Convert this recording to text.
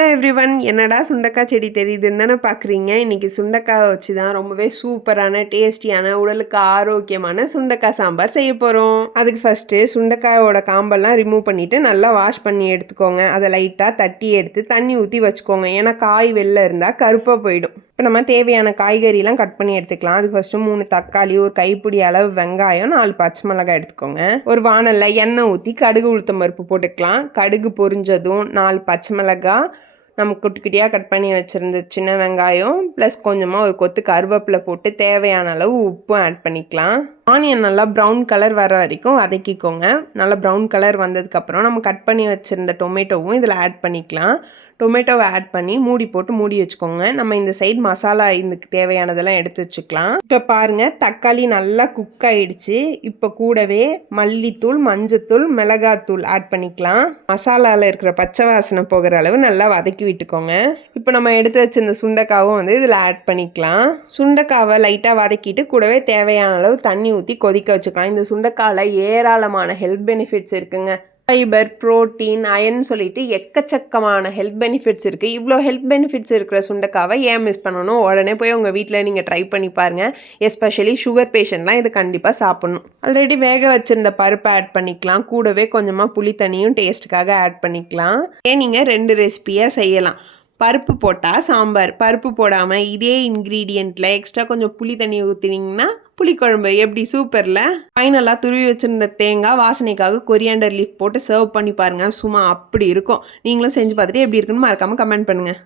Hello everyone, என்னடா சுண்டக்காய் செடி தெரியுதுன்னு தானே பார்க்குறீங்க. இன்றைக்கி சுண்டக்காய் வச்சு தான் ரொம்பவே சூப்பரான டேஸ்டியான உடலுக்கு ஆரோக்கியமான சுண்டக்காய் சாம்பார் செய்ய போகிறோம். அதுக்கு ஃபஸ்ட்டு சுண்டக்காயோட காம்பெல்லாம் ரிமூவ் பண்ணிவிட்டு நல்லா வாஷ் பண்ணி எடுத்துக்கோங்க. அதை லைட்டாக தட்டி எடுத்து தண்ணி ஊற்றி வச்சுக்கோங்க. ஏன்னா காய் வெளில இருந்தால் கருப்பாக போயிடும். இப்போ நம்ம தேவையான காய்கறிலாம் கட் பண்ணி எடுத்துக்கலாம். அதுக்கு ஃபஸ்ட்டு 3 தக்காளி, ஒரு கைப்பிடி அளவு வெங்காயம், 4 பச்சை மிளகாய் எடுத்துக்கோங்க. ஒரு வானலில் எண்ணெய் ஊற்றி கடுகு உளுத்தம் பருப்பு போட்டுக்கலாம். கடுகு பொரிஞ்சதும் 4 பச்சை மிளகாய், நம்ம குட்டி குட்டியாக கட் பண்ணி வச்சுருந்த சின்ன வெங்காயம் ப்ளஸ் கொஞ்சமாக ஒரு கொத்து கருவேப்பிலை போட்டு தேவையான அளவு உப்பும் ஆட் பண்ணிக்கலாம். ஆனியன் நல்லா ப்ரௌன் கலர் வர வரைக்கும் வதக்கிக்கோங்க. நல்லா ப்ரௌன் கலர் வந்ததுக்கப்புறம் நம்ம கட் பண்ணி வச்சுருந்த டொமேட்டோவும் இதில் ஆட் பண்ணிக்கலாம். டொமேட்டோவை ஆட் பண்ணி மூடி போட்டு மூடி வச்சுக்கோங்க. நம்ம இந்த சைடு மசாலா இதுக்கு தேவையானதெல்லாம் எடுத்து வச்சுக்கலாம். இப்போ பாருங்கள், தக்காளி நல்லா குக் ஆகிடுச்சு. இப்போ கூடவே மல்லித்தூள், மஞ்சத்தூள், மிளகாத்தூள் ஆட் பண்ணிக்கலாம். மசாலாவில் இருக்கிற பச்சை வாசனை போகிற அளவு நல்லா வதக்கி விட்டுக்கோங்க. இப்போ நம்ம எடுத்து வச்சிருந்த சுண்டைக்காவும் வந்து இதில் ஆட் பண்ணிக்கலாம். சுண்டைக்காவை லைட்டாக வதக்கிட்டு கூடவே தேவையான அளவு தண்ணி ஊற்றி கொதிக்க வச்சுக்கலாம். இந்த சுண்டைக்காயில் ஏராளமான ஹெல்த் பெனிஃபிட்ஸ் இருக்குங்க. ஃபைபர், ப்ரோட்டீன், அயன் சொல்லிட்டு எக்கச்சக்கமான ஹெல்த் பெனிஃபிட்ஸ் இருக்குது. இவ்வளோ ஹெல்த் பெனிஃபிட்ஸ் இருக்கிற சுண்டைக்காவை ஏன் மிஸ் பண்ணணும்? உடனே போய் உங்கள் வீட்டில் நீங்கள் ட்ரை பண்ணி பாருங்கள். எஸ்பெஷலி சுகர் பேஷண்ட்லாம் இது கண்டிப்பாக சாப்பிட்ணும். ஆல்ரெடி வேக வச்சுருந்த பருப்பை ஆட் பண்ணிக்கலாம். கூடவே கொஞ்சமாக புளி தண்ணியும் டேஸ்ட்டுக்காக ஆட் பண்ணிக்கலாம். நீங்கள் 2 ரெசிபியாக செய்யலாம். பருப்பு போட்டால் சாம்பார், பருப்பு போடாமல் இதே இன்க்ரீடியண்ட்டில் எக்ஸ்ட்ரா கொஞ்சம் புளி தண்ணி ஊற்றினீங்கன்னா புளிக்குழம்பு. எப்படி சூப்பரில்? ஃபைனலாக துருவி வச்சுருந்த தேங்காய் வாசனைக்காக கொரியாண்டர் லீஃப் போட்டு சர்வ் பண்ணி பாருங்கள். சும்மா அப்படி இருக்கும். நீங்களும் செஞ்சு பார்த்துட்டு எப்படி இருக்குன்னு மறக்காமல் கமெண்ட் பண்ணுங்கள்.